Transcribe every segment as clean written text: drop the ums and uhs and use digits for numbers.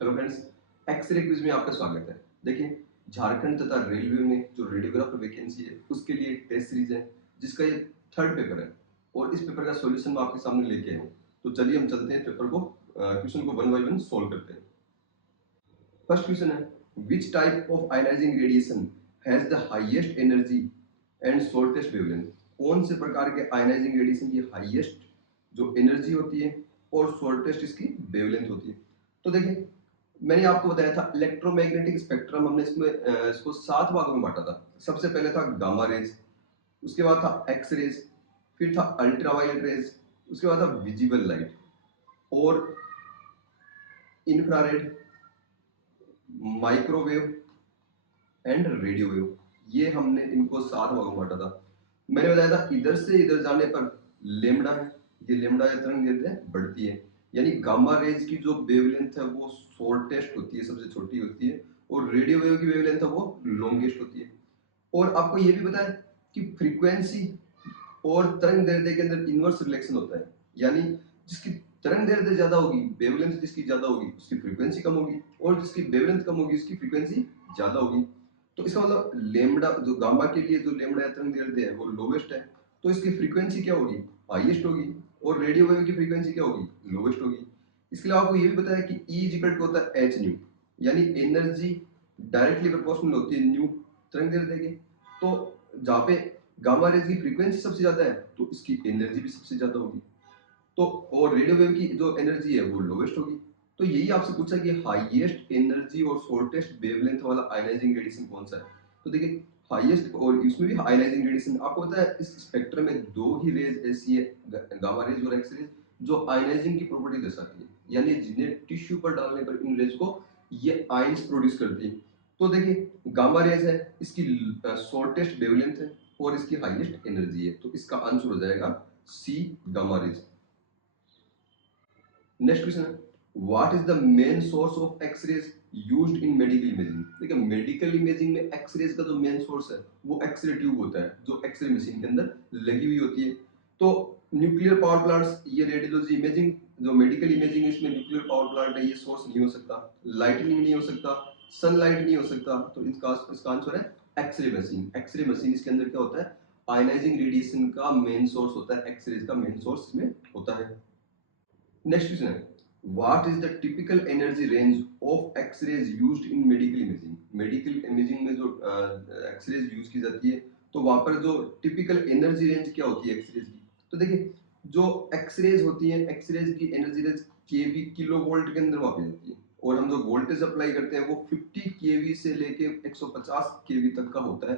Hello friends, x ray quiz में आपका स्वागत है। देखिए, झारखंड तथा रेलवे में जो रेडियोग्राफर वैकेंसी है उसके लिए एक टेस्ट सीरीज है जिसका ये थर्ड पेपर है और इस पेपर का सॉल्यूशन मैं आपके सामने लेके आया हूँ। तो चलिए हम चलते हैं पेपर को, क्वेश्चन को वन बाय वन सॉल्व करते हैं। फर्स्ट क्वेश्चन है, which type of ionising radiation has the highest energy and shortest wavelength. कौन से प्रकार के आयनाइजिंग रेडिएशन की हाईएस्ट जो एनर्जी होती है और शॉर्टेस्ट इसकी वेवलेंथ होती है। तो देखिए, मैंने आपको बताया था इलेक्ट्रोमैग्नेटिक स्पेक्ट्रम, हमने इसमें इसको 7 भागों में बांटा था। सबसे पहले था गामा रेज, उसके बाद था एक्स रेज, फिर था अल्ट्रावायलेट रेज, उसके बाद था विजिबल लाइट और infrared, microwave and radio wave. ये हमने इनको 7 भागों में बांटा था। मैंने बताया था इधर से इधर जाने पर लेमडा है, ये लेमडा या तरंग दैर्ध्य बढ़ती है, यानी गामा रेज की जो वेवलेंथ है वो शॉर्टेस्ट होती है, सबसे छोटी होती है, और रेडियो वेव की वेवलेंथ है वो लॉन्गेस्ट होती है। और आपको ये भी पता है कि फ्रीक्वेंसी और तरंग दैर्ध्य के अंदर इनवर्स रिलेशन होता है, यानी जिसकी तरंग दैर्ध्य ज्यादा होगी, वेवलेंथ जिसकी ज्यादा होगी उसकी फ्रीक्वेंसी कम होगी, और जिसकी वेवलेंथ कम होगी उसकी फ्रीक्वेंसी ज्यादा होगी। तो इसका मतलब लेमडा जो गामा के लिए जो लेमडा या तरंग दैर्ध्य है वो लोवेस्ट है, तो इसकी फ्रीक्वेंसी क्या होगी, हाईएस्ट होगी, और रेडियो वेव की फ्रीक्वेंसी क्या होगी, लोवेस्ट होगी। इसके लिए आपको ये भी पता है कि E इज इक्वल टू होता है एच न्यू, यानी एनर्जी डायरेक्टली प्रोपोर्शनल होती है न्यू तरंग दैर्ध्य के। तो जहाँ पे गामा रेज की फ्रीक्वेंसी सबसे ज्यादा है तो इसकी एनर्जी भी सबसे ज्यादा होगी, तो और रेडियो वेव की जो एनर्जी है वो लोवेस्ट होगी। तो यही आपसे पूछा कि हाईएस्ट एनर्जी और शॉर्टेस्ट वेवलेंथ वाला आयनाइजिंग रेडिएशन कौन सा है। तो देखिए, हाईएस्ट और इसमें भी आयनाइजिंग रेडिएशन आपको पता है, इस स्पेक्ट्रम में दो ही रेज ऐसी है, गामा रेज और एक्स रेज, जो आयनाइजिंग की प्रॉपर्टी दर्शाती है, यानी जिन्हें टिश्यू पर डालने पर इन रेज को ये आयंस प्रोड्यूस करती है। तो देखिए, गामा रेज है, इसकी शॉर्टेस्ट वेवलेंथ है और इसकी हाईएस्ट एनर्जी है, तो इसका आंसर हो जाएगा C, gamma rays. Next question है, what is the main source of X rays used in medical imaging. देखिए, मेडिकल इमेजिंग में एक्सरेज का जो मेन सोर्स है वो एक्सरे ट्यूब होता है, जो एक्सरे मशीन के अंदर लगी हुई होती है। तो न्यूक्लियर पावर प्लांट्स, ये रेडियोलॉजी इमेजिंग जो मेडिकल इमेजिंग है इसमें न्यूक्लियर पावर प्लांट है, ये सोर्स नहीं हो सकता, लाइटनिंग नहीं हो सकता, सनलाइट नहीं हो सकता, तो इसका आंसर है एक्सरे मशीन। एक्सरे मशीन इसके अंदर क्या होता है, आयनाइजिंग रेडिएशन का मेन सोर्स होता है, एक्सरेज का मेन सोर्स इसमें होता है। नेक्स्ट क्वेश्चन है, what is the typical energy range of X rays used in medical imaging. Medical imaging में जो एक्सरेज यूज की जाती है तो वहां पर जो टिपिकल एनर्जी रेंज क्या होती है एक्सरेज की। तो देखिए, जो एक्सरेज होती है, एक्सरेज की एनर्जी रेंज केवी, किलो वोल्ट के अंदर मापी जाती है, और हम जो वोल्टेज अप्लाई करते हैं वो 50 केवी से लेके 150 केवी तक का होता है,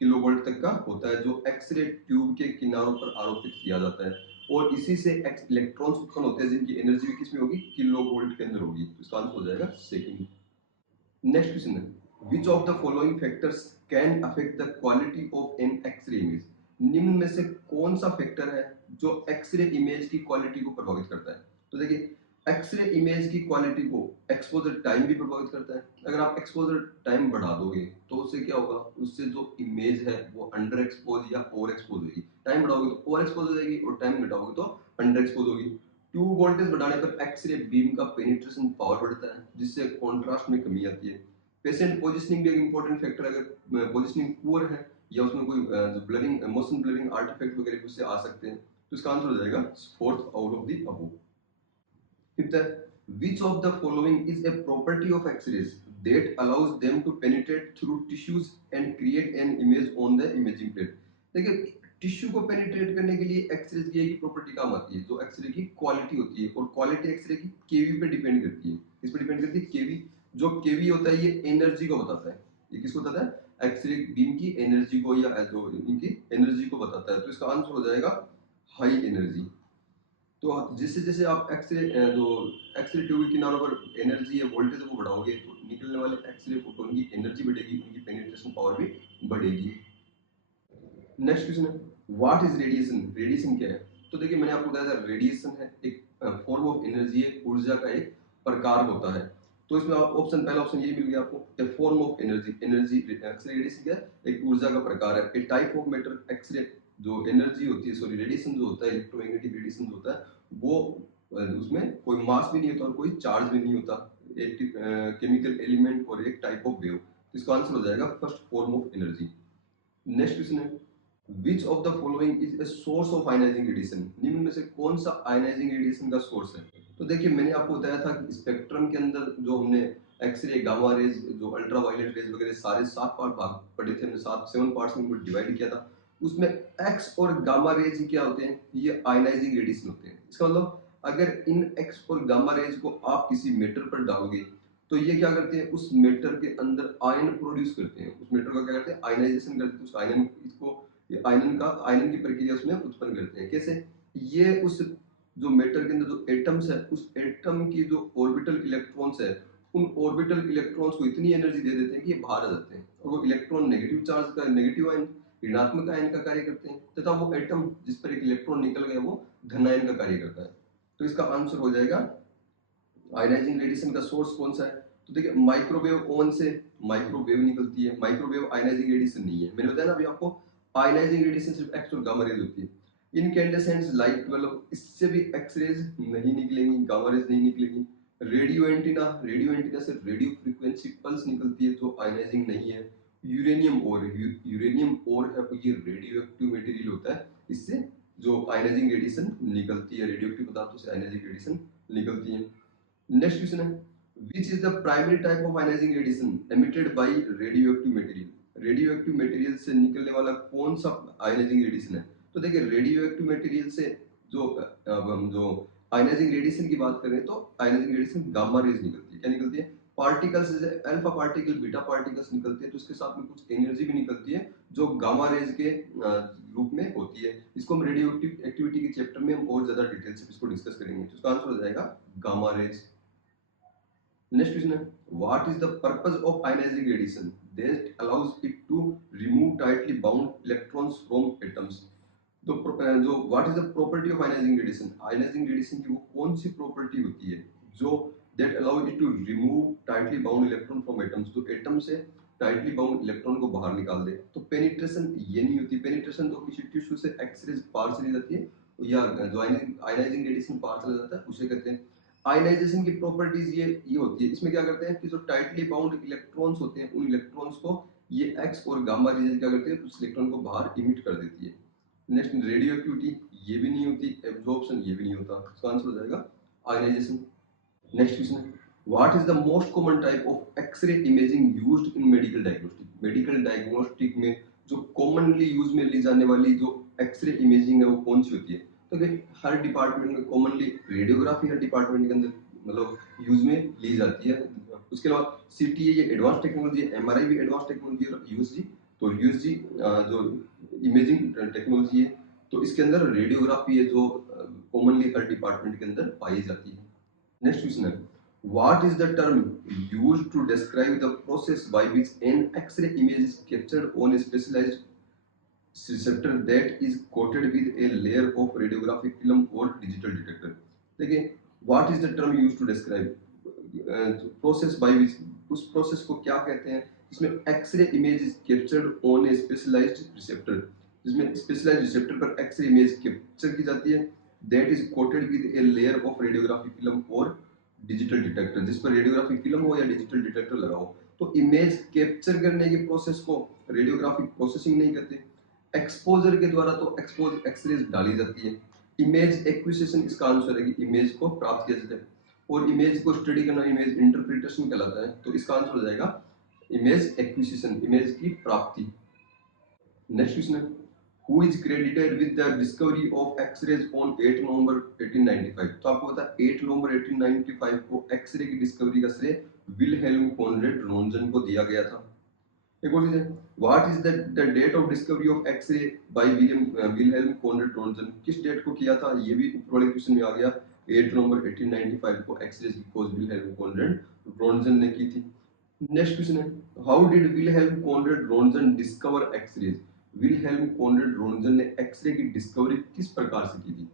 किलो वोल्ट तक का होता है, जो एक्सरे ट्यूब के किनारों पर आरोपित किया जाता है, और इसी से इलेक्ट्रॉन्स उत्पन्न होते हैं जिनकी एनर्जी भी किसमें होगी, किलो वोल्ट के अंदर होगी, तो इसका आंसर हो जाएगा सेकंड। नेक्स्ट क्वेश्चन है, which of the following factors can affect the quality of an X ray image. निम्न में से कौन सा फैक्टर है जो एक्सरे इमेज की क्वालिटी को प्रभावित करता है। तो देखिए, एक्सरे इमेज की क्वालिटी को एक्सपोजर टाइम भी प्रभावित करता है। अगर आप एक्सपोजर टाइम बढ़ा दोगे तो उससे क्या होगा, उससे जो इमेज है वो अंडर एक्सपोज या ओवर एक्सपोज होगी। टाइम बढ़ाओगे तो ओवर एक्सपोज हो जाएगी और टाइम घटाओगे तो अंडर एक्सपोज होगी। ट्यूब वोल्टेज बढ़ाने पर एक्सरे बीम का पेनिट्रेशन पावर बढ़ता है, जिससे कॉन्ट्रास्ट में कमी आती है। पेशेंट पोजिशनिंग भी एक इंपॉर्टेंट फैक्टर, अगर पोजिशनिंग पुअर है या उसमें कोई ब्लरिंग, मोशन ब्लरिंग आर्टिफैक्ट वगैरह उससे आ सकते हैं, तो इसका आंसर हो जाएगा fourth out of the above. Fifth है, which of the following is a property of X-rays that allows them to penetrate through tissues and create an image on the imaging plate। देखिए, tissue को penetrate करने के लिए x ray की एक property काम आती है, जो एक्सरे की क्वालिटी होती है, और क्वालिटी एक्सरे की केवी पे डिपेंड करती है। किस पे डिपेंड करती है, केवी। जो केवी होता है ये एनर्जी को बताता है, ये किसको बताता है, एक्सरे बीम की एनर्जी को, या जो इनकी एनर्जी को बताता है, तो इसका आंसर हो जाएगा हाई एनर्जी। तो जैसे जैसे आप जो एक्सरे ट्यूब के किनारों पर एनर्जी या वोल्टेज को बढ़ाओगे तो निकलने वाले एक्सरे फोटोन की एनर्जी बढ़ेगी, उनकी पेनिट्रेशन पावर भी बढ़ेगी। नेक्स्ट क्वेश्चन है, व्हाट इज रेडिएशन। रेडिएशन क्या है। तो देखिए, मैंने आपको बताया था रेडिएशन है एक फॉर्म ऑफ एनर्जी है, ऊर्जा का एक प्रकार होता है। तो इसमें ऑप्शन, पहला ऑप्शन ये मिल गया आपको, a form of energy. Energy X-ray radiation क्या है, एक ऊर्जा का प्रकार है। A type of matter, X-ray जो एनर्जी होती है, सॉरी रेडिएशन जो होता है, इलेक्ट्रोमैग्नेटिक रेडिएशन जो होता है वो उसमें कोई मास भी नहीं होता और कोई चार्ज भी नहीं होता, एक केमिकल एलिमेंट और एक टाइप ऑफ वेव। इसका आंसर हो जाएगा first form of energy. Next question है, which of the following is a source of ionising radiation, निम्न में से कौन सा आयनाइजिंग रेडिएशन का सोर्स है? तो देखिए मैंने आपको बताया था कि स्पेक्ट्रम के अंदर जो हमने एक्सरे, गामा रेज, जो अल्ट्रा वायलेट रेज वगैरह सारे 7 पार्ट भाग पढ़े थे, हमने 7 पार्ट्स में डिवाइड किया था। उसमें एक्स और गामा रेज क्या होते हैं? ये आयनाइजिंग रेडिएशन होते हैं। इसका मतलब अगर इन एक्स और गामा रेज को आप किसी मेटर पर डालोगे तो ये क्या करते हैं, उस मेटर के अंदर आयन प्रोड्यूस करते हैं, उस मेटर का क्या करते हैं, आयनाइजेशन करते हैं, उस आयन इसको आयनन की प्रक्रिया उसमें उत्पन्न करते हैं। कैसे? ये उस जो मेटर के अंदर जो एटम्स है, उस एटम की जो ऑर्बिटल इलेक्ट्रॉन्स है, उन ऑर्बिटल इलेक्ट्रॉन्स को इतनी एनर्जी दे देते हैं कि ये बाहर आ जाते हैं, और वो इलेक्ट्रॉन नेगेटिव चार्ज का, नेगेटिव आयन, ऋणात्मक आयन का कार्य करते हैं, तथा वो एटम जिस पर एक इलेक्ट्रॉन निकल गया वो धन आयन का कार्य करता है। तो इसका आंसर हो जाएगा आयनाइजिंग रेडिएशन का सोर्स कौन सा है? तो देखिए माइक्रोवेव ओवन से माइक्रोवेव निकलती है, माइक्रोवेव आयनाइजिंग रेडिएशन नहीं है। मैंने बताया ना अभी आपको, आयनाइजिंग रेडिएशन सिर्फ एक्स और गामा रेज होती है। इनकैंडेसेंट लाइट बल्ब, इससे भी एक्स रेज नहीं निकलेंगी, गामा रेज नहीं निकलेंगी। रेडियो एंटीना से रेडियो फ्रीक्वेंसी पल्स निकलती है जो आयनाइजिंग नहीं है। यूरेनियम ओर है, ये रेडियो एक्टिव मटेरियल होता है, इससे जो आयनाइजिंग रेडिएशन निकलती है, रेडियो एक्टिव पदार्थों से आयनाइजिंग रेडिएशन निकलती है। नेक्स्ट क्वेश्चन है, which is the primary type of ionising radiation emitted by radioactive material, radioactive material से निकलने वाला कौन सा आयनाइजिंग रेडिएशन है? तो देखिए रेडियोएक्टिव मटेरियल से जो हम जो आयनाइजिंग रेडिएशन की बात करें तो आयनाइजिंग रेडिएशन गामा रेज निकलती है। क्या निकलती है? पार्टिकल्स जैसे अल्फा पार्टिकल, बीटा पार्टिकल्स निकलते हैं, तो इसके साथ में कुछ एनर्जी भी निकलती है जो गामा रेज के रूप में होती है। इसको हम रेडियो एक्टिविटी के चैप्टर में हम और ज्यादा डिटेल से इसको डिस्कस करेंगे। तो इसका आंसर हो जाएगा गामा रेज। नेक्स्ट क्वेश्चन है, what is the purpose of ionising radiation that allows it to remove tightly bound electrons from atoms? तो जो what is the property of ionising radiation, ionising radiation की वो कौन सी property होती है जो that allow it to remove tightly bound electron from atoms, तो एटम से टाइटली बाउंड इलेक्ट्रॉन को बाहर निकाल दे? तो पेनिट्रेशन ये नहीं होती। पेनिट्रेशन तो किसी टिश्यू से एक्सरे पार चली जाती है, या जो आयनाइजिंग रेडिएशन पार चला जाता है उसे कहते हैं। आयनाइजेशन की प्रॉपर्टीज ये होती है, इसमें क्या करते हैं कि जो टाइटली बाउंड इलेक्ट्रॉन्स होते हैं उन इलेक्ट्रॉन्स को ये एक्स और गामा रेज क्या करते हैं, उस इलेक्ट्रॉन को बाहर इमिट कर देती है। नेक्स्ट रेडियो एक्टिविटी ये भी नहीं होती, एब्जॉर्प्शन ये भी नहीं होता। इसका आंसर हो जाएगा आयनाइजेशन। नेक्स्ट क्वेश्चन है, what is the most common type of X ray imaging used in medical diagnostic, medical diagnostic में जो कॉमनली यूज में ली जाने वाली जो एक्सरे इमेजिंग है वो कौन सी होती है? तो हर डिपार्टमेंट में कॉमनली रेडियोग्राफी हर डिपार्टमेंट के अंदर मतलब यूज में ली जाती है। उसके अलावा सीटी ये एडवांस टेक्नोलॉजी है, एमआरआई भी एडवांस टेक्नोलॉजी है, और यूएसजी तो यूएसजी जो इमेजिंग टेक्नोलॉजी है, तो इसके अंदर रेडियोग्राफी है जो कॉमनली हर डिपार्टमेंट के अंदर पाई जाती है। नेक्स्ट क्वेश्चन है, what is the term used to describe the process by which an X-ray image is captured on a specialized receptor that is coated with a layer of radiographic film or digital detector? देखिए what is the term used to describe process by which, उस process को क्या कहते हैं जिसमें X-ray image is captured on a specialized receptor, जिसमें specialized receptor पर X-ray image capture की जाती है, that is coated with a layer of radiographic film or digital detector, जिस पर रेडियोग्राफिक फिल्म हो या डिजिटल डिटेक्टर लगा हो। तो इमेज कैप्चर करने की प्रोसेस को रेडियोग्राफिक प्रोसेसिंग नहीं करते, एक्सपोजर के द्वारा तो एक्सपोज एक्सरेज डाली जाती है। इमेज एक्विजिशन इसका आंसर है कि इमेज को प्राप्त किया जाता है, और इमेज को स्टडी करना इमेज इंटरप्रिटेशन कहलाता है। तो इसका आंसर हो जाएगा इमेज एक्विजिशन, इमेज की प्राप्ति। नेक्स्ट क्वेश्चन है, who is credited with the discovery of X-rays on 8 नवंबर 1895? तो आपको पता है 8 नवंबर 1895 को एक्सरे की डिस्कवरी का श्रेय विलहेल्म कॉनरेड रोन्टजन को दिया गया था। एक और चीज है, what is the date of discovery of X-ray by Wilhelm Conrad Roentgen, किस डेट को किया था? ये भी ऊपर वाले क्वेश्चन में आ गया। 8 नवंबर 1895 को एक्सरे की खोज विलहेल्म कॉनरेड रोन्टजन ने की थी। नेक्स्ट क्वेश्चन है, how did Wilhelm Conrad Roentgen discover X-rays? Wilhelm Conrad Roentgen ने एक्सरे की डिस्कवरी किस प्रकार से की थी?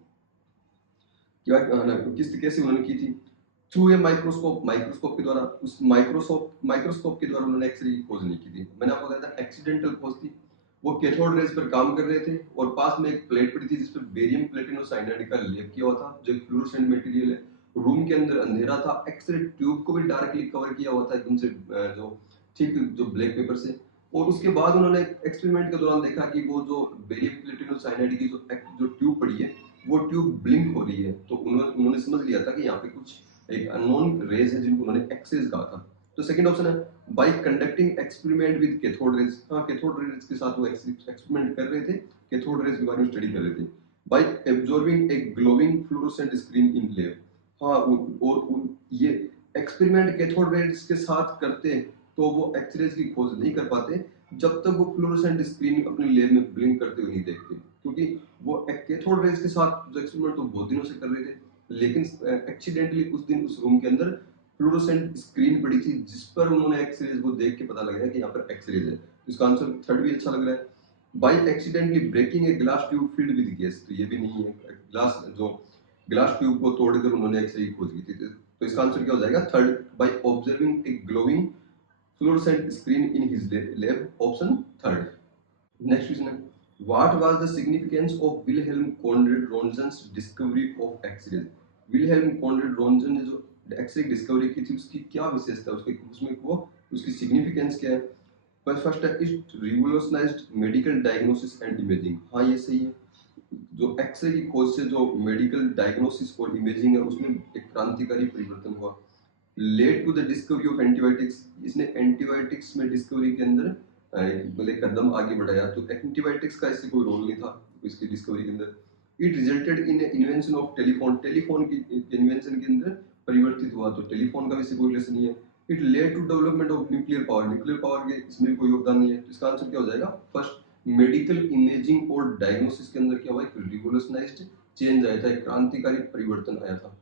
क्या किस कैसे उन्होंने की थी? थ्रू ए माइक्रोस्कोप, माइक्रोस्कोप के द्वारा। उस माइक्रोस्कोप के द्वारा उन्होंने एक्सरे की खोज नहीं की थी। मैंने आपको बताया था एक्सीडेंटल खोज थी। वो कैथोड रेज पर काम कर रहे थे और पास में एक प्लेट पड़ी थी जिस पर बेरियम प्लेटिनो साइनाइड का लेप किया हुआ था, जो एक फ्लोरोसेंट मटेरियल है। रूम के अंदर अंधेरा था, एक्सरे ट्यूब को भी डायरेक्टली कवर किया हुआ था एकदम से जो ठीक जो ब्लैक पेपर से। और उसके बाद उन्होंने एक्सपेरिमेंट के दौरान देखा कि वो जो बेरियम प्लेटिनम साइनाइड की जो ट्यूब पड़ी है वो ट्यूब ब्लिंक हो रही है। तो उन्होंने समझ लिया था कि यहाँ पे कुछ एक अननोन रेज है जिनको उन्होंने एक्सेस कहा था। तो सेकंड ऑप्शन है bye conducting experiment with cathode rays. हाँ, कैथोड रेज के साथ वो एक्सपेरिमेंट कर रहे थे, कैथोड रेज के बारे में स्टडी कर रहे थे। Bye absorbing A glowing fluorescent screen in lab. हाँ, ये एक्सपेरिमेंट कैथोड रेज के साथ करते तो वो एक्सरेज की खोज नहीं कर पाते जब तक वो फ्लोरोसेंट स्क्रीन अपने लैब में ब्लिंक करते हुए नहीं देखते, क्योंकि वो कैथोड रेज के साथ जो एक्सपेरिमेंट तो बहुत दिनों से कर रहे थे, लेकिन एक्सीडेंटली उस दिन उस रूम के अंदर फ्लोरोसेंट स्क्रीन पड़ी थी जिस पर उन्होंने एक्सरेज को देख के पता लगा कि यहाँ पर एक्सरेज है। तो इसका आंसर थर्ड भी अच्छा लग रहा है। By accidentally breaking a glass tube filled with gas. तो ये भी नहीं है, ग्लास ट्यूब को तोड़कर उन्होंने एक्सरे की खोज की थी। तो इसका आंसर क्या हो जाएगा? Third, by observing a glowing fluorescent screen in his lab, option third. Next question है, what was the significance of Wilhelm Conrad Roentgen's discovery of X-rays? Wilhelm Conrad Roentgen ने जो एक्सरे की डिस्कवरी की थी उसकी क्या विशेषता, उसके उसमें वो उसकी सिग्निफिकेंस क्या है? फर्स्ट है, it revolutionised medical diagnosis and imaging. हाँ, ये सही है। जो एक्सरे की खोज से जो मेडिकल डायग्नोसिस और इमेजिंग है उसमें एक क्रांतिकारी परिवर्तन हुआ। Led to the discovery of antibiotics. इसने एंटीबायोटिक्स में डिस्कवरी के अंदर मतलब कदम आगे बढ़ाया। तो एंटीबायोटिक्स का इससे कोई रोल नहीं था इसकी डिस्कवरी के अंदर। It resulted in invention of telephone. Telephone की इन्वेंशन के अंदर परिवर्तित हुआ, तो टेलीफोन का इससे कोई रिलेशन नहीं है। It led to development of nuclear power. Nuclear power के इसमें कोई योगदान नहीं है। तो इसका आंसर क्या हो जाएगा? फर्स्ट, मेडिकल इमेजिंग और डायग्नोसिस के अंदर क्या हुआ? एक रिवोल्यूशनाइज्ड चेंज आया था, एक क्रांतिकारी परिवर्तन आया था।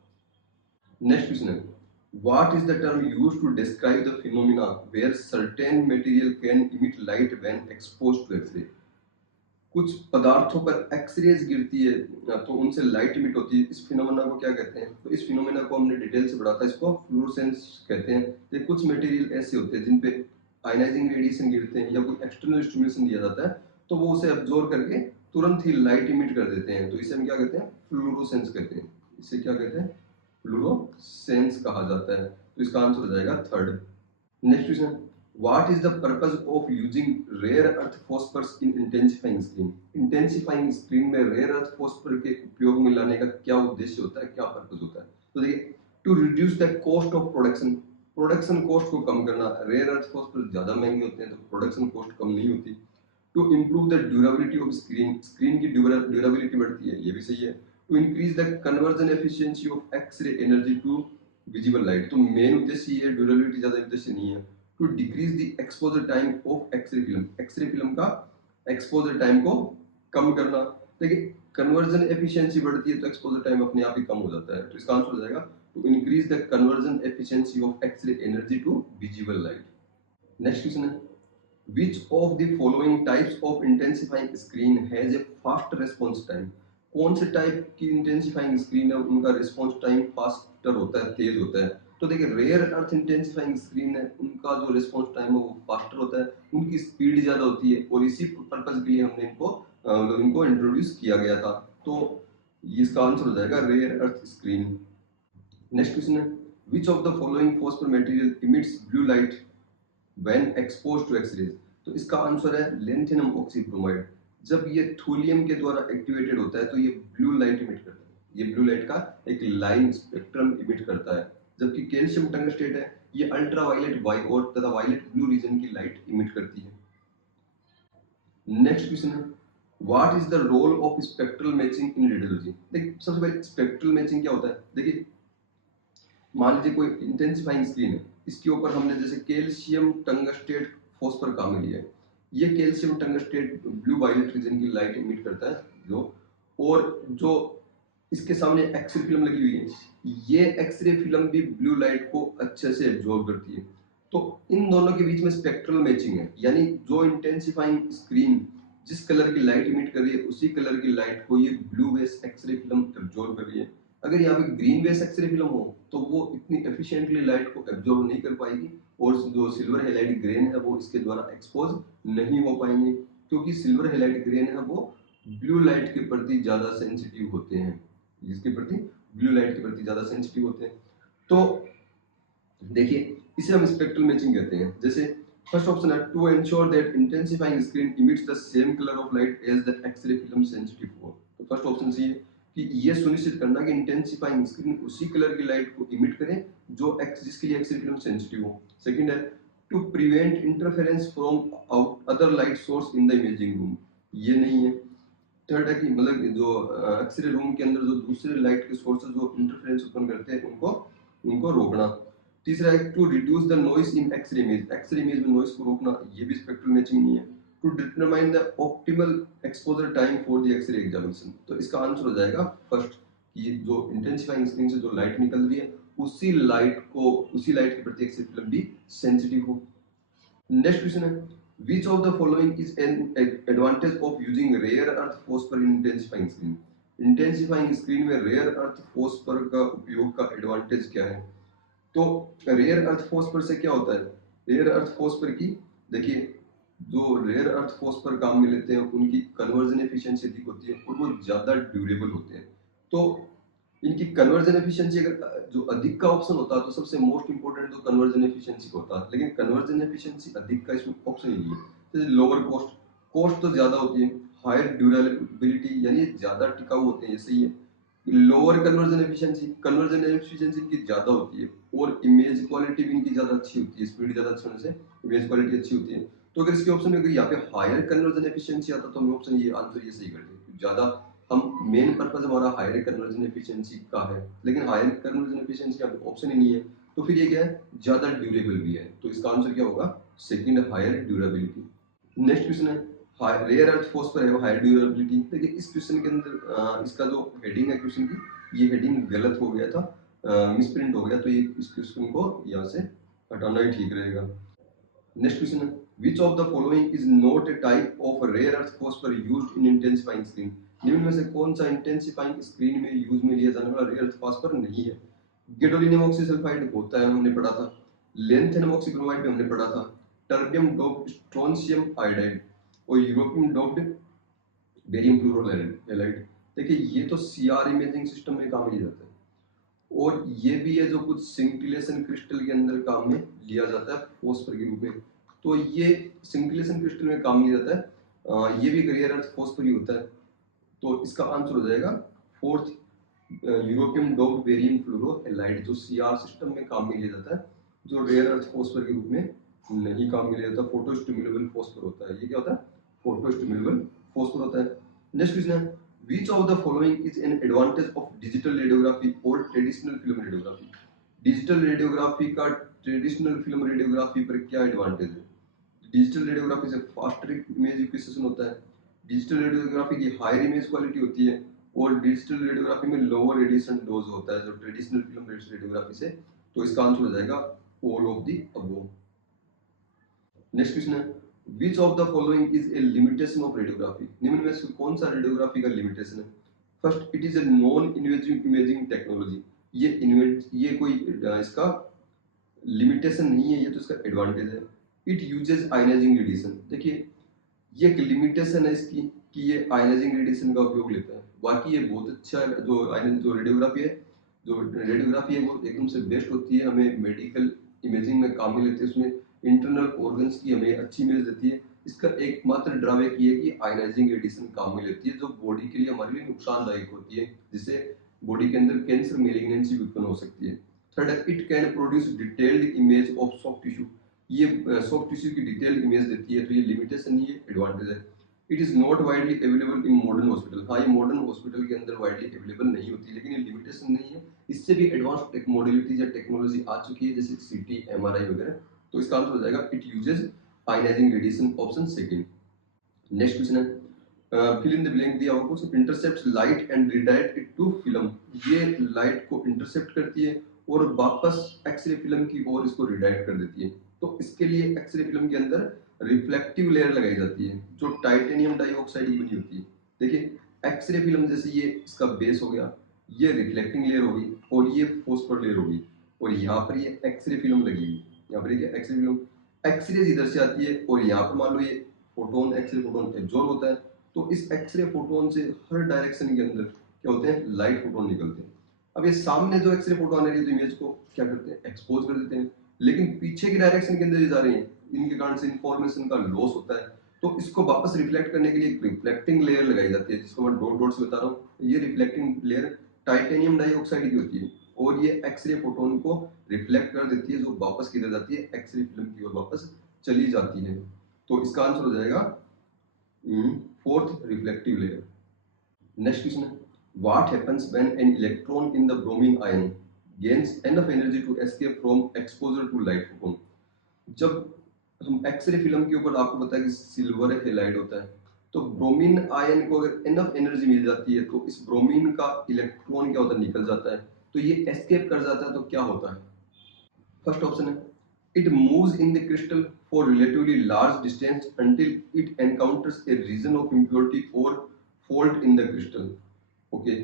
नेक्स्ट क्वेश्चन है, what is the term used to describe the phenomena where certain material can emit light when exposed to X-ray? कुछ पदार्थों पर एक्सरेज गिरती है तो उनसे लाइट इमिट होती है। इस फिनोमेना को क्या कहते हैं? तो इस फिनोमेना को हमने डिटेल से पढ़ा था, इसको फ्लोरोसेंस कहते हैं। तो कुछ मटेरियल ऐसे होते हैं जिन पे आयनाइजिंग रेडिएशन गिरते हैं या कोई एक्सटर्नल स्टिमुलेशन दिया जाता है तो वो उसे अब्जॉर्ब करके तुरंत ही लाइट इमिट कर देते हैं। तो इसे हम क्या कहते हैं? फ्लोरोसेंस कहते हैं। इसे क्या कहते हैं? फ्लोरोसेंस कहा जाता है। तो इसका आंसर हो जाएगा third. Next question, what is the purpose of using rare earth phosphorus in intensifying screen? Intensifying screen में रेयर अर्थ फॉस्फर के उपयोग में लाने का क्या उद्देश्य होता है, क्या पर्पस होता है? तो देखिए, to reduce the cost of production. Production cost को कम करना। रेयर अर्थ फॉस्फर ज्यादा महंगे होते हैं तो प्रोडक्शन कॉस्ट कम नहीं होती। To improve the durability of screen. Screen की ड्यूरेबिलिटी बढ़ती है, ये भी सही है। To increase the conversion efficiency of X-ray energy to visible light. तो मेन उद्देश्य ये है, ड्यूरेबिलिटी ज्यादा उद्देश्य नहीं है। To decrease the exposure time of X-ray film. X-ray film का एक्सपोजर टाइम को कम करना। देखिए, कन्वर्जन एफिशिएंसी बढ़ती है तो एक्सपोजर टाइम अपने आप ही कम हो जाता है। तो इसका आंसर हो जाएगा to increase the conversion efficiency of X-ray energy to visible light. Next question है, which of the following types of intensifying screen has a fast response time? कौन से टाइप की इंटेंसिफाइंग स्क्रीन है उनका रिस्पॉन्स टाइम फास्टर होता है, तेज होता है? तो देखिए, रेयर अर्थ इंटेंसिफाइंग स्क्रीन है उनका जो रिस्पॉन्स टाइम है वो फास्टर होता है, उनकी स्पीड ज्यादा होती है और इसी पर्पज के लिए हमने इनको इंट्रोड्यूस किया गया था। तो इसका आंसर हो जाएगा rare earth screen. Next question है, which of the following phosphor material emits blue light when exposed to X-rays? तो इसका आंसर है लेंथियम ऑक्सीब्रोमाइड। जब ये थूलियम के द्वारा एक्टिवेटेड होता है तो ये ब्लू लाइट इमिट करता है। ये ब्लू लाइट का एक लाइन स्पेक्ट्रम इमिट करता है। जबकि कैल्शियम टंगस्टेट है, ये अल्ट्रावायलेट और तथा वायलेट ब्लू रीजन की लाइट इमिट करती है। नेक्स्ट क्वेश्चन है, what is the role of spectral matching in radiology? देखिए, सबसे पहले स्पेक्ट्रल मैचिंग क्या होता है? देखिए, मान लीजिए कोई इंटेंसिफाइंग स्क्रीन है, इसके ऊपर हमने जैसे कैल्शियम टंगस्टेट फॉस्फर काम लिया है। ये calcium tungstate blue violet region की लाइट इमिट करता है जो इसके सामने एक्सरे फिल्म लगी हुई है, ये एक्सरे फिल्म भी ब्लू लाइट को अच्छे से एब्जॉर्ब करती है। तो इन दोनों के बीच में स्पेक्ट्रल मैचिंग है, यानी जो इंटेंसिफाइंग स्क्रीन जिस कलर की लाइट इमिट कर रही है उसी कलर की लाइट को ये blue base X-ray film absorb कर रही है। अगर यहाँ पे ग्रीन बेस एक्सरे फिल्म हो तो वो इतनी एफिशिएंटली लाइट को एब्जॉर्ब नहीं कर पाएगी और जो सिल्वर हैलाइड ग्रेन है वो इसके द्वारा एक्सपोज नहीं हो पाएंगे, क्योंकि सिल्वर हैलाइड ग्रेन है वो ब्लू लाइट के प्रति ज्यादा सेंसिटिव होते हैं, जिसके प्रति ब्लू लाइट के प्रति ज़्यादा सेंसिटिव होते हैं। तो देखिए इसे हम स्पेक्ट्रल मैचिंग कहते हैं। जैसे फर्स्ट ऑप्शन है to ensure that intensifying screen emits the same colour of light as the X-ray film sensitive for. तो फर्स्ट ऑप्शन सी है कि ये सुनिश्चित करना कि इंटेंसिफाइंग स्क्रीन उसी कलर की लाइट को इमिट करे जो जिसके लिए एक्सरे फिल्म सेंसिटिव हो। सेकंड है to prevent interference from other light source in the imaging room. ये नहीं है। थर्ड है कि मतलब जो एक्सरे रूम के अंदर जो दूसरे लाइट के सोर्सेज जो इंटरफेरेंस उत्पन्न करते हैं उनको उनको रोकना। तीसरा है to reduce the noise in X-ray image. X-ray image में नॉइस को रोकना, ये भी स्पेक्ट्रल मैचिंग नहीं है। To determine the optimal exposure time for the X-ray examination. तो इसका आंसर हो जाएगा फर्स्ट कि जो इंटेंसिफाइंग स्क्रीन से जो लाइट निकल रही है उसी लाइट के प्रति एक्सरे फिल्म भी सेंसिटिव हो। नेक्स्ट क्वेश्चन है which of the following is an advantage of using rare earth phosphor in intensifying screen। Intensifying screen में रेयर अर्थ फॉस्फर का उपयोग का एडवांटेज क्या है। तो रेयर अर्थ फॉस्फर से क्या होता है, रेयर अर्थ फॉस्फर की देखिए जो रेयर अर्थ फॉस्फर काम में लेते हैं उनकी कन्वर्जन एफिशिएंसी अधिक होती है और वो ज़्यादा ड्यूरेबल होते हैं। तो इनकी कन्वर्जन एफिशिएंसी अगर जो अधिक का ऑप्शन होता है तो सबसे मोस्ट इंपोर्टेंट तो कन्वर्जन एफिशिएंसी होता है, लेकिन कन्वर्जन एफिशिएंसी अधिक का इसमें ऑप्शन ही नहीं है। जैसे लोअर कॉस्ट, कॉस्ट तो ज़्यादा होती है, हायर ड्यूरेबिलिटी यानी ज़्यादा टिकाऊ होते हैं, ये सही है। लोअर कन्वर्जन एफिशिएंसी इनकी ज़्यादा होती है और इमेज क्वालिटी भी इनकी ज़्यादा अच्छी होती है, स्पीड ज़्यादा अच्छी होने से इमेज क्वालिटी अच्छी होती है। तो अगर इसके ऑप्शन में अगर यहाँ पे हायर कन्वर्जन एफिशिएंसी आता तो हम ऑप्शन ये आंसर ये सही करते, ज़्यादा हम मेन पर्पज हमारा हायर कन्वर्जन एफिशिएंसी का है, लेकिन हायर कन्वर्जन एफिशिएंसी यहाँ पे ऑप्शन ही नहीं है। तो फिर ये क्या है, ज़्यादा ड्यूरेबल भी है। तो इसका आंसर क्या होगा, second, higher durability. Next question है रेयर अर्थ फॉस्फर है वो हायर ड्यूरेबिलिटी। देखिए इस क्वेश्चन के अंदर इसका जो हेडिंग है क्वेश्चन की, ये हेडिंग गलत हो गया था, मिसप्रिंट हो गया, तो ये इस क्वेश्चन को यहाँ से हटाना ही ठीक रहेगा। नेक्स्ट क्वेश्चन है which of the following is not a type of rare earth phosphor used in intensifying screen। निम्न में से कौन सा इंटेंसिफाइंग स्क्रीन में यूज में लिया जाने वाला रेयर अर्थ फॉस्फर नहीं है। गैडोलिनियम ऑक्सीसल्फाइड होता है, हमने पढ़ा था। लेंथेनम ऑक्सीब्रोमाइड में हमने पढ़ा था। टर्बियम डोप्ड स्ट्रोंशियम आयोडाइड और यूरोपियम डोप्ड बेरियम फ्लोरोहैलाइड। देखिए ये तो सीआर इमेजिंग सिस्टम में काम लिया जाता है और ये भी है जो कुछ सिंटिलेशन क्रिस्टल के अंदर काम में लिया जाता है फॉस्फर के रूप में। तो ये सिंटिलेशन क्रिस्टल में काम लिया जाता है, ये भी रेयर अर्थ फॉस्फर ही होता है। तो इसका आंसर हो जाएगा फोर्थ, यूरोपियम डोप्ड बेरियम फ्लोरोहैलाइड, जो सीआर सिस्टम में काम में लिया जाता है, जो रेयर अर्थ फॉस्फर के रूप में नहीं काम में लिया जाता, फोटो स्टिमुलेबल फॉस्फर होता है। ये क्या होता है, फोटो स्टिमुलेबल फॉस्फर होता है। नेक्स्ट क्वेश्चन है which of the following is an advantage of digital radiography or traditional film radiography। Digital radiography का ट्रेडिशनल फिल्म रेडियोग्राफी पर क्या एडवांटेज है। डिजिटल रेडियोग्राफी से फास्टर इमेज एक्विजिशन होता है, डिजिटल रेडियोग्राफी की हायर इमेज क्वालिटी होती है और डिजिटल रेडियोग्राफी में लोअर रेडिएशन डोज होता है जो ट्रेडिशनल फिल्म रेडियोग्राफी से। तो इसका आंसर हो जाएगा all of the above. Next question है which of the following is a limitation of radiography। निम्न में से कौन सा रेडियोग्राफी का लिमिटेशन है। First, it is a non invasive imaging technology. ये कोई इसका लिमिटेशन नहीं है, ये तो इसका एडवांटेज है। It uses ionizing radiation. देखिए ये एक लिमिटेशन है इसकी कि ये आयनाइजिंग रेडिएशन का उपयोग लेता है, बाकी ये बहुत अच्छा जो रेडियोग्राफी है, वो एकदम से बेस्ट होती है, हमें मेडिकल इमेजिंग में काम में लेते हैं, उसमें इंटरनल ऑर्गन्स की हमें अच्छी इमेज देती है। इसका एकमात्र ड्रॉबैक ये है कि आयनाइजिंग रेडिएशन काम में लेती है जो बॉडी के लिए हमारे लिए नुकसानदायक होती है, जिससे बॉडी के अंदर कैंसर मेलिग्नेंसी उत्पन्न हो सकती है। थर्ड है it can produce detailed image of soft tissue. ये सॉफ्ट टिश्यू की डिटेल्ड इमेज देती है, तो ये लिमिटेशन नहीं है, एडवांटेज है। It is not widely available in modern hospital. हाँ, ये मॉडर्न हॉस्पिटल के अंदर वाइडली अवेलेबल नहीं होती, लेकिन ये लिमिटेशन नहीं है। इससे भी एडवांस मॉडलिटीज या टेक्नोलॉजी आ चुकी है जैसे सीटी, एमआरआई वगैरह। तो इसका आंसर हो जाएगा it uses ionizing radiation, option second. Next question है फिल इन द ब्लैंक दिया हुआ कुछ intercepts light and redirect it to film. ये लाइट को इंटरसेप्ट करती है और वापस एक्सरे फिल्म की ओर इसको रिडायरेक्ट कर देती है। तो इसके लिए एक्सरे फिल्म के अंदर रिफ्लेक्टिव लेयर लगाई जाती है जो टाइटेनियम डाइऑक्साइड की बनी होती है। देखिए एक्सरे फिल्म जैसे ये इसका बेस हो गया, ये रिफ्लेक्टिंग लेयर होगी और ये फॉस्फर लेयर होगी और यहाँ पर ये एक्सरे फिल्म लगी हुई, यहाँ पर ये एक्सरे फिल्म, एक्सरे इधर से आती है और यहाँ पर मान लो ये फोटोन, एक्सरे फोटोन एब्जॉर्ब होता है। तो इस एक्सरे फोटोन से हर डायरेक्शन के अंदर क्या होते हैं, लाइट फोटोन निकलते हैं। अब ये सामने जो एक्सरे फोटो आने रही है तो इमेज को क्या करते हैं, एक्सपोज कर देते हैं, लेकिन पीछे की डायरेक्शन के अंदर जा रही है, इनके कारण से इंफॉर्मेशन का लॉस होता है। तो इसको वापस रिफ्लेक्ट करने के लिए एक रिफ्लेक्टिंग लेयर लगाई जाती है, जिसको मैं डॉट डॉट से बता रहा हूँ। ये रिफ्लेक्टिंग लेयर टाइटेनियम डाइऑक्साइड की होती है और ये एक्सरे फोटोन को रिफ्लेक्ट कर देती है, जो वापस किधर जाती है, एक्सरे फिल्म की ओर वापस चली जाती है। तो इसका आंसर हो जाएगा fourth, reflective layer. Next question है, what happens when an electron in the bromine ion gains enough energy to escape from exposure to light photon. जब हम एक्सरे फिल्म के ऊपर, आपको पता है कि सिल्वर हैलाइड होता है, तो ब्रोमीन आयन को अगर इनफ एनर्जी मिल जाती है तो इस ब्रोमीन का इलेक्ट्रॉन क्या होता है, निकल जाता है, तो ये एस्केप कर जाता है, तो क्या होता है। फर्स्ट ऑप्शन है, it moves in the crystal for relatively large distance until it encounters a region of impurity or fault in the crystal. Okay,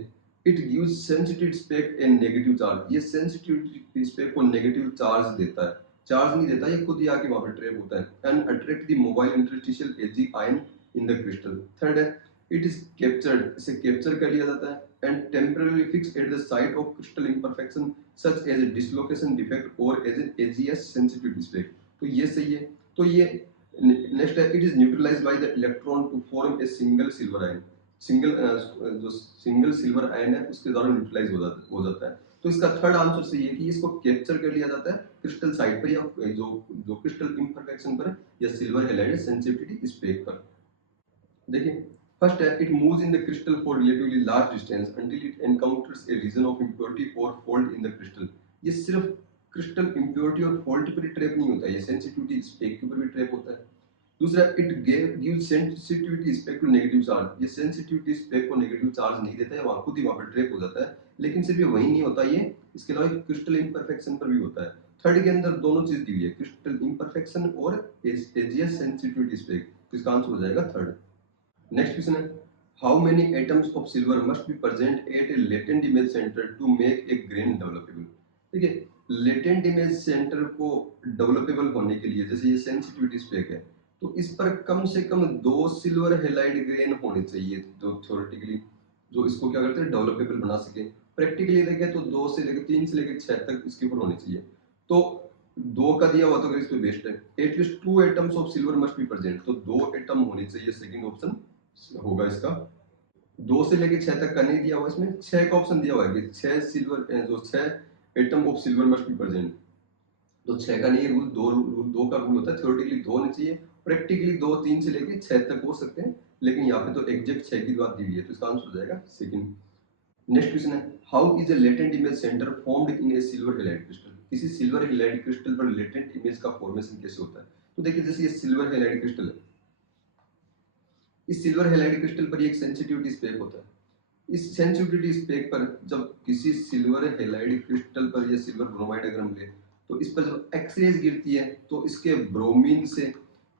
it gives sensitive speck a negative charge. ये sensitivity speck को negative charge देता है, charge नहीं देता, ये खुद ही आके वहां पे ट्रैप होता है and attract the mobile interstitial Ag ion in the crystal. Third है, it is captured, इसे कैप्चर कर लिया जाता है and temporarily fixed at the site of crystal imperfection such as a dislocation defect or as an AGS sensitivity speck. तो ये सही है। तो ये नेक्स्ट है, it is neutralized by the electron to form a single silver ion. Single जो single silver ion है उसके द्वारा न्यूट्रलाइज हो जाता है। तो इसका थर्ड आंसर सही है कि इसको कैप्चर कर लिया जाता है क्रिस्टल साइड पर, या जो जो क्रिस्टल इम्परफेक्शन पर, या सिल्वर हैलाइड सेंसिटिविटी स्पेक पर। देखिए, फर्स्ट है, it moves in the crystal for relatively large distance until it encounters a region of impurity और फॉल्ट इन द क्रिस्टल। ये सिर्फ क्रिस्टल इम्प्योरिटी और फॉल्ट पर ही ट्रैप नहीं होता है, ये सेंसिटिविटी स्पेक के ऊपर भी ट्रैप होता है। दूसरा, it gives sensitivity speck to negative charge. ये सेंसिटिविटी स्पेक को नेगेटिव चार्ज नहीं देता है, वहां खुद ही वहां पर ट्रैप हो जाता है। लेकिन सिर्फ ये वही नहीं होता, ये इसके अलावा क्रिस्टल इम्परफेक्शन पर भी होता है। थर्ड के अंदर दोनों चीज दी हुई है, क्रिस्टल इम्परफेक्शन और एजीएस सेंसिटिविटी स्पेक, तो इसका आंसर हो जाएगा थर्ड। नेक्स्ट क्वेश्चन है, how many atoms of silver must be present at a latent image centre to make a grain developable. देखिए, लेटेंट इमेज सेंटर को डेवलपेबल होने के लिए, जैसे ये सेंसिटिविटी स्पेक है, तो इस पर कम से कम 2 सिल्वर हैलाइड ग्रेन होने चाहिए, जो थ्योरेटिकली जो इसको क्या करते हैं, डेवलपेबल बना सके। प्रैक्टिकली देखें तो 2 से लेकर 3 से लेकर 6 तक इसके ऊपर होने चाहिए। तो 2 का दिया हुआ तो अगर इस पे बेस्ट है, at least 2 atoms of silver must be present, तो 2 एटम होने चाहिए, सेकंड ऑप्शन होगा इसका। 2 से लेकर 6 तक का नहीं दिया हुआ, इसमें 6 का ऑप्शन दिया हुआ है कि 6 सिल्वर, जो 6 atom of silver must be present, तो 6 का नहीं रूल, 2 का रूल होता है। थ्योरेटिकली 2 होने चाहिए, प्रैक्टिकली 2 3 से लेकर 6 तक हो सकते हैं, लेकिन यहाँ पे तो एग्जैक्ट 6 की बात दी हुई है, तो इसका आंसर हो जाएगा सेकंड। नेक्स्ट क्वेश्चन है, how is a latent image centre formed in A silver halide crystal. किसी सिल्वर हैलाइड क्रिस्टल पर लेटेंट इमेज का फॉर्मेशन कैसे होता है। तो देखिए, जैसे ये सिल्वर हैलाइड क्रिस्टल है, इस सिल्वर हैलाइड क्रिस्टल पर एक सेंसिटिविटी स्पेक होता है। इस सेंसिटिविटी स्पेक पर जब किसी सिल्वर हैलाइड क्रिस्टल पर या सिल्वर ब्रोमाइड अगर हम ले, तो इस पर जब एक्सरेज गिरती है तो इसके ब्रोमीन से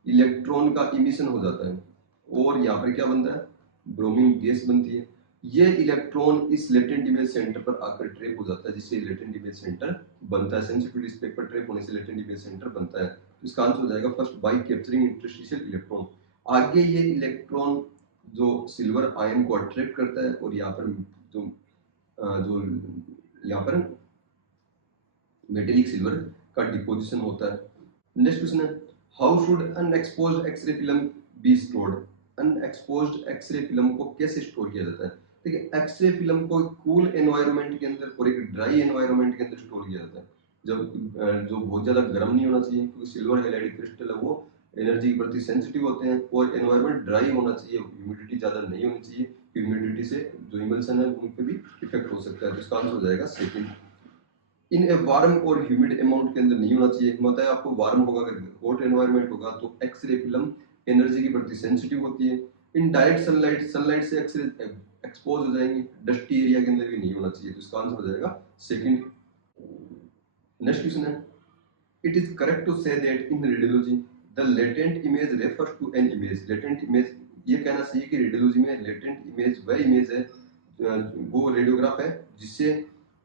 इलेक्ट्रॉन का इमिशन हो जाता है, और यहाँ पर क्या बनता है, ब्रोमीन गैस बनती है। ये इलेक्ट्रॉन इस लेटेंट इमेज सेंटर पर आकर ट्रैप हो जाता है, जिससे लेटेंट इमेज सेंटर बनता है। सेंसिटिविटी स्पेक पर ट्रैप होने से लेटेंट इमेज सेंटर बनता है। तो इसका आंसर हो जाएगा first, bye capturing interstitial electron. आगे ये इलेक्ट्रॉन जो सिल्वर आयन को अट्रैक्ट करता है, और यहाँ पर जो यहाँ पर मेटेलिक सिल्वर का डिपोजिशन होता है। नेक्स्ट क्वेश्चन है, how should unexposed X-ray film be stored. Unexposed X-ray film को कैसे स्टोर किया जाता है। देखिए, एक्सरे फिल्म को कूल एनवायरनमेंट के अंदर और एक ड्राई एनवायरनमेंट के अंदर स्टोर किया जाता है। जब जो बहुत ज्यादा गर्म नहीं होना चाहिए, क्योंकि सिल्वर हैलाइड क्रिस्टल है वो एनर्जी के प्रति सेंसिटिव होते हैं, और एनवायरनमेंट ड्राई होना चाहिए, ह्यूमिडिटी ज्यादा नहीं होनी चाहिए। ह्यूमिडिटी से जो इमल्सन है उन पे भी इफेक्ट हो सकता है, तो इसका आंसर हो जाएगा सेकंड। इन ए वार्म और ह्यूमिड अमाउंट के अंदर नहीं होना चाहिए। मतलब आपको वार्म होगा, अगर हॉट एनवायरनमेंट होगा तो एक्सरे फिल्म एनर्जी के प्रति सेंसिटिव होती है। इन डायरेक्ट सनलाइट, सनलाइट से एक्सरे एक्सपोज हो जाएंगे, डस्टी एरिया के अंदर भी नहीं होना चाहिए, तो इसका आंसर हो जाएगा सेकंड। नेक्स्ट क्वेश्चन है, it is correct to say that in radiology the latent image refers to an image. Latent image, ये कहना चाहिए कि रेडियोलॉजी में लेटेंट इमेज वह इमेज है, वो रेडियोग्राफ है जिससे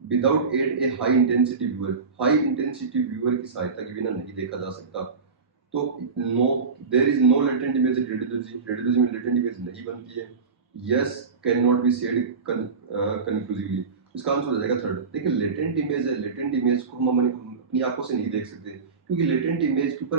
without aid a high intensity viewer, high intensity viewer की सहायता के बिना नहीं देखा जा सकता। तो no, there is no latent image in radiology, radiology में लेटेंट इमेज नहीं बनती है। Yes can not be said conclusively, इसका आंसर हो जाएगा थर्ड। देखिए लेटेंट इमेज है, लेटेंट इमेज को हम अपनी आंखों से नहीं देख सकते, क्योंकि लेटेंट इमेज के ऊपर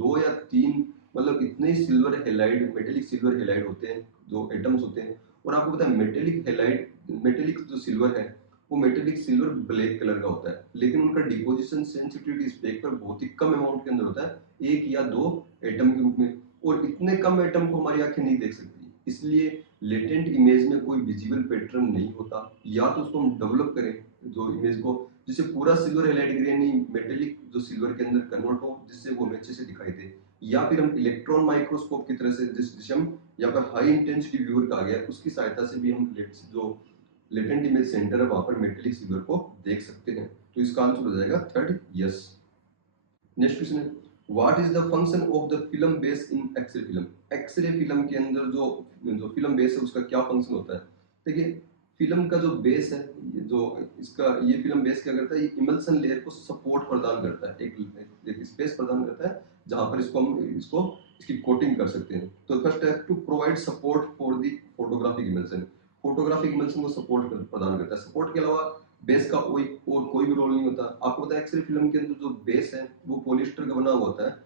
2 या 3 मतलब इतने silver halide, metallic silver halide होते हैं, जो एटम्स होते हैं। और आपको पता है मेटेलिक हेलाइड, मेटेलिक जो सिल्वर है वो मेटेलिक सिल्वर ब्लैक कलर का होता है, लेकिन उनका डिपोजिशन सेंसिटिविटी स्पेक पर बहुत ही कम अमाउंट के अंदर होता है, 1 या 2 एटम के रूप में, और इतने कम एटम को हमारी आंखें नहीं देख सकती। इसलिए लेटेंट इमेज में कोई विजिबल पैटर्न नहीं होता, या तो उसको हम डेवलप करें जो इमेज को, जिससे पूरा सिल्वर हेलाइड ग्रे नहीं, मेटेलिक जो सिल्वर के अंदर कन्वर्ट हो, जिससे वो हमें अच्छे से दिखाई दे, या फिर हम इलेक्ट्रॉन माइक्रोस्कोप की तरह से, जिसे हम यहाँ पर हाई इंटेंसिटी व्यूअर कहा गया, उसकी सहायता से भी हम जो लेटेंट इमेज सेंटर है वहां पर मेटेलिक सिल्वर को देख सकते हैं। तो इसका आंसर हो जाएगा थर्ड, यस। नेक्स्ट क्वेश्चन है, what is the function of the film base in X-ray film? X-ray film के अंदर जो जो फिल्म बेस है उसका क्या फंक्शन होता है? देखिए फिल्म का जो बेस है, जो इसका ये फिल्म बेस क्या करता है, ये इमल्सन लेयर को सपोर्ट प्रदान करता है, एक स्पेस प्रदान करता है जहां पर इसको इसकी कोटिंग कर सकते हैं। तो फर्स्ट है to provide support for the photographic emulsion, photographic emulsion को सपोर्ट प्रदान करता है। सपोर्ट के अलावा बेस का कोई भी रोल नहीं होता। आपको पता है एक्सरे फिल्म के अंदर जो बेस है वो पॉलिस्टर का बना हुआ होता है।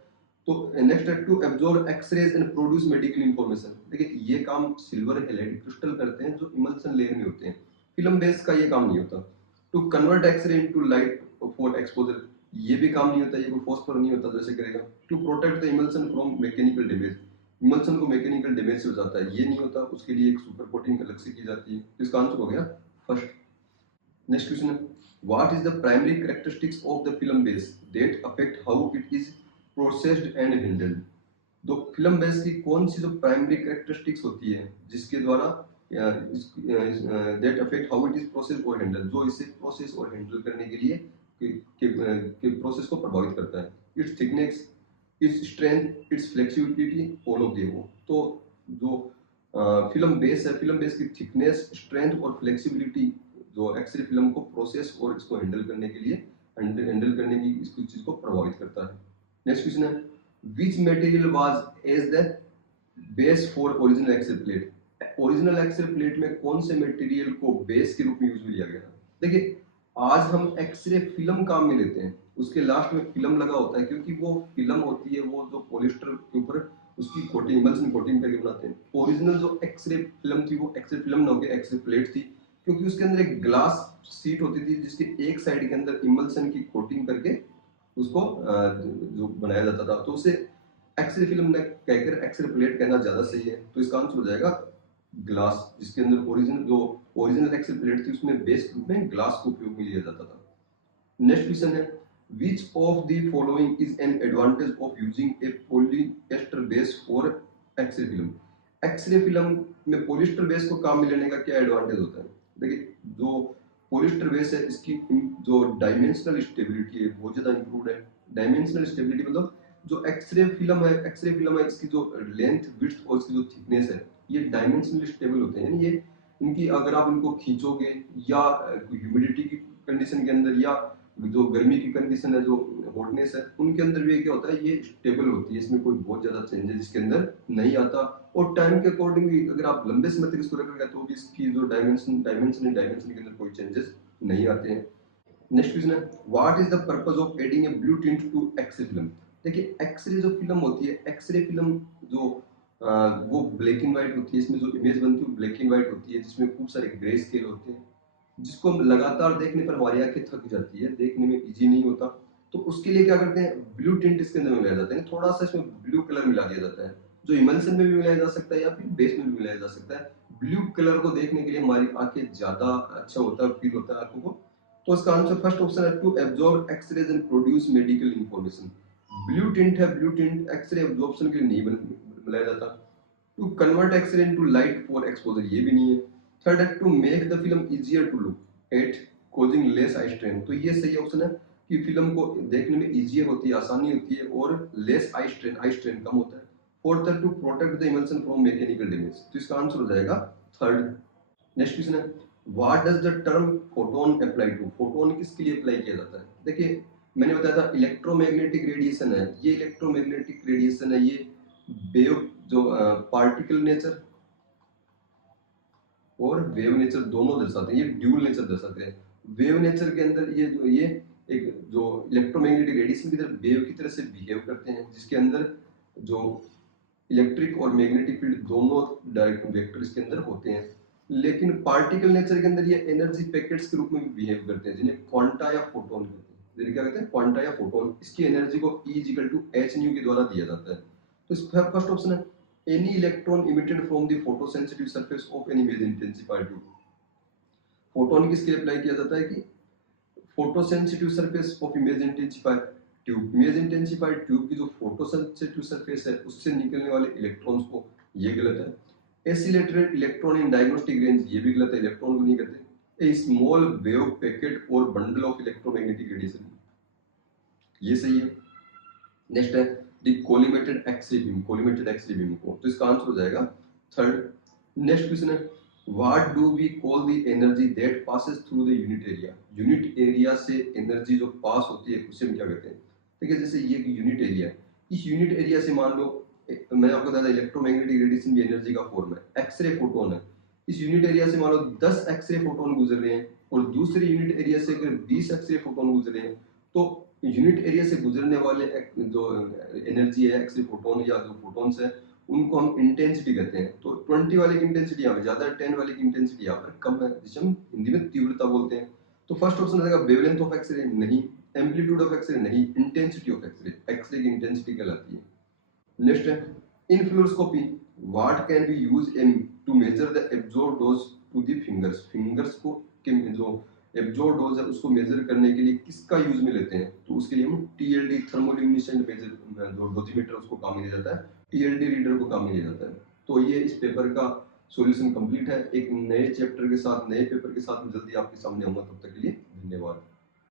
तो नेक्स्ट है to absorb X-rays and produce medical information. देखिए ये काम सिल्वर हेलाइड क्रिस्टल करते हैं जो इमल्सन लेयर में होते हैं, फिल्म बेस का ये काम नहीं होता। To convert X-ray into light for exposure, ये भी काम नहीं होता, ये कोई फॉस्फोर नहीं होता जैसे करेगा। To protect the emulsion from mechanical damage, emulsion को मैकेनिकल डैमेज से बचाता है, ये नहीं होता, उसके लिए एक सुपर कोटिंग अलग से की जाती है। तो इसका आंसर हो गया फर्स्ट। नेक्स्ट क्वेश्चन है, what is the primary characteristics of the film base that affect how it is processed and handled? तो फिल्म बेस की कौन सी जो प्राइमरी कैरेक्टरिस्टिक्स होती है जिसके द्वारा that affect how it is processed और हैंडल, जो इसे प्रोसेस और हैंडल करने के लिए के प्रोसेस को प्रभावित करता है? It's thickness, its strength, it's flexibility, all of the above. तो जो फिल्म बेस है, फिल्म बेस की थिकनेस, स्ट्रेंथ और फ्लेक्सिबिलिटी जो एक्सरे फिल्म को प्रोसेस और इसको हैंडल करने के लिए हैंडल करने की इसकी चीज को प्रभावित करता है। नेक्स्ट क्वेश्चन है, which material was as the base for original X-ray plate? Original X-ray plate में कौन से मटेरियल को बेस के रूप में यूज में लिया गया था? देखिए आज हम एक्सरे फिल्म काम में लेते हैं, उसके लास्ट में फिल्म लगा होता है, क्योंकि वो फिल्म होती है वो जो पॉलिस्टर के ऊपर उसकी कोटिंग, इमल्सन कोटिंग करके बनाते हैं। ओरिजिनल जो एक्सरे फिल्म थी वो एक्सरे फिल्म ना होकर एक्सरे प्लेट थी, क्योंकि उसके अंदर एक ग्लास शीट होती थी जिसके एक साइड के अंदर इमल्सन की कोटिंग करके उसको जो बनाया जाता था, तो उसे एक्सरे फिल्म ने कहकर एक्सरे प्लेट कहना ज्यादा सही है। तो इसका आंसर हो जाएगा ग्लास, जिसके अंदर ओरिजिनल एक्सरे प्लेट थी उसमें बेस के रूप में ग्लास को उपयोग में लिया जाता था। नेक्स्ट क्वेश्चन है, which of the following is an advantage of using a polyester base for X-ray film? X-ray film में पॉलिस्टर बेस को काम में लेने का क्या एडवांटेज होता है? देखिए जो पॉलिस्टर बेस है इसकी जो डायमेंशनल स्टेबिलिटी है बहुत ज्यादा इंप्रूव्ड है। डायमेंशनल स्टेबिलिटी मतलब जो एक्सरे फिल्म है इसकी जो लेंथ, विड्थ और इसकी जो थिकनेस है ये डायमेंशनली स्टेबल होते हैं, यानी ये इनकी अगर आप इनको खींचोगे या ह्यूमिडिटी की कंडीशन के अंदर या जो गर्मी की कंडीशन है, जो हॉटनेस है, उनके अंदर भी क्या होता है ये स्टेबल होती है, इसमें कोई बहुत ज्यादा चेंजेस इसके अंदर नहीं आता। और टाइम के अकॉर्डिंग अगर आप लंबे समय तक इसको रखेंगे तो भी इसकी जो डायमेंशन के अंदर कोई चेंजेस नहीं आते हैं। नेक्स्ट क्वेश्चन है, what is the purpose of adding a blue tint to X-ray film? देखिए एक्सरे जो फिल्म होती है, एक्सरे फिल्म जो वो ब्लैक एंड व्हाइट होती है, इसमें जो इमेज बनती है वो ब्लैक एंड व्हाइट होती है, जिसमें खूब सारे ग्रे स्केल होते हैं, जिसको हम लगातार देखने पर हमारी आंखें थक जाती है, देखने में इजी नहीं होता। तो उसके लिए क्या करते हैं, ब्लू टिंट इसके अंदर मिलाया जाता है, थोड़ा सा इसमें ब्लू कलर मिला दिया जाता है, जो इमल्सन में भी मिलाया जा सकता है या फिर बेस में भी मिलाया जा सकता है। ब्लू कलर को देखने के लिए हमारी आंखें ज्यादा अच्छा होता है, फील होता है आंखों को। तो इसका आंसर फर्स्ट ऑप्शन है, to absorb X-rays and produce medical information. Blue tint है, ब्लू टिंट एक्सरे एब्जॉर्प्शन के लिए नहीं मिलाया जाता। To convert X-ray into light for exposure, ये भी नहीं है। थर्ड है, to make the film easier to look at causing less eye strain, तो ये सही ऑप्शन है कि फिल्म को देखने में इजियर होती है, आसानी होती है और लेस आई स्ट्रेन कम होता है। फोर्थ है, to protect the emulsion from mechanical damage, तो इसका आंसर हो जाएगा थर्ड। नेक्स्ट क्वेश्चन है, what does the term photon apply to? Photon किसके लिए अप्लाई किया जाता है? देखिए मैंने बताया था इलेक्ट्रोमैग्नेटिक रेडिएशन है, ये इलेक्ट्रोमैग्नेटिक रेडिएशन है, ये वेव जो पार्टिकल नेचर और वेव नेचर दोनों दर्शाते हैं, ये ड्यूल नेचर दर्शाते हैं। वेव नेचर के अंदर ये एक जो इलेक्ट्रोमैग्नेटिक रेडिएशन की तरह वेव की तरह से बिहेव करते हैं, जिसके अंदर जो इलेक्ट्रिक और मैग्नेटिक फील्ड दोनों डायरेक्ट वेक्टर इसके अंदर होते हैं। लेकिन पार्टिकल नेचर के अंदर ये एनर्जी पैकेट्स के रूप में भी बिहेव करते हैं, जिन्हें क्वांटा या फोटोन कहते हैं। जिन्हें क्या कहते हैं? क्वांटा या फोटोन। इसकी एनर्जी को E equal to H nu के द्वारा दिया जाता है। तो इस फर्स्ट ऑप्शन है, any electron emitted from the photosensitive surface of an image intensified tube. Photon किसके लिए अप्लाई किया जाता है कि photosensitive surface of image intensified tube. Image intensified tube की जो फोटोसेंसिटिव सरफेस है उससे निकलने वाले इलेक्ट्रॉन्स को, ये गलत है। Accelerated electron in diagnostic range, ये भी गलत है, इलेक्ट्रॉन को नहीं कहते। ए स्मॉल वेव पैकेट और बंडल ऑफ इलेक्ट्रोमैग्नेटिक रेडिएशन, ये सही है। नेक्स्ट है the collimated X-ray beam, collimated X-ray beam को, तो इसका आंसर हो जाएगा थर्ड। नेक्स्ट क्वेश्चन है what do we call the energy that passes through the unit area. Unit area से एनर्जी जो पास होती है उसे हम क्या कहते हैं? ठीक है, जैसे ये यूनिट एरिया है, इस यूनिट एरिया से मान लो मैं आपको बताया था इलेक्ट्रोमैग्नेटिक रेडिएशन भी एनर्जी का फॉर्म है, एक्सरे फोटोन है। इस यूनिट एरिया से मान लो 10 एक्सरे फोटोन गुजर रहे हैं और दूसरे यूनिट एरिया से अगर 20 एक्सरे फोटोन गुजर रहे हैं, तो यूनिट एरिया से गुजरने वाले जो एनर्जी है एक्सरे फोटोन या जो फोटोन्स है उनको हम इंटेंसिटी कहते हैं। तो 20 वाले की इंटेंसिटी यहाँ पे ज्यादा है, 10 वाले की इंटेंसिटी यहाँ पर कम है, जिसे हम हिंदी में तीव्रता बोलते हैं। तो फर्स्ट ऑप्शन रहेगा वेवलेंथ ऑफ एक्सरे, नहीं। एम्पलीट्यूड ऑफ एक्सरे, नहीं। इंटेंसिटी ऑफ एक्सरे, एक्सरे की इंटेंसिटी कहलाती है। नेक्स्ट है in fluoroscopy what can be use in to measure the absorb dose to the fingers. Fingers को के जो एब्जॉर्ब डोज है उसको मेजर करने के लिए किसका यूज में लेते हैं? तो उसके लिए हम टीएलडी थर्मोल्यूमिनेसेंट मेजर जो डोजीमीटर उसको काम में लिया जाता है, टीएलडी रीडर को काम में लिया जाता है। तो ये इस पेपर का सॉल्यूशन कंप्लीट है। एक नए चैप्टर के साथ, नए पेपर के साथ जल्दी आपके सामने आऊंगा, तब तक के लिए धन्यवाद।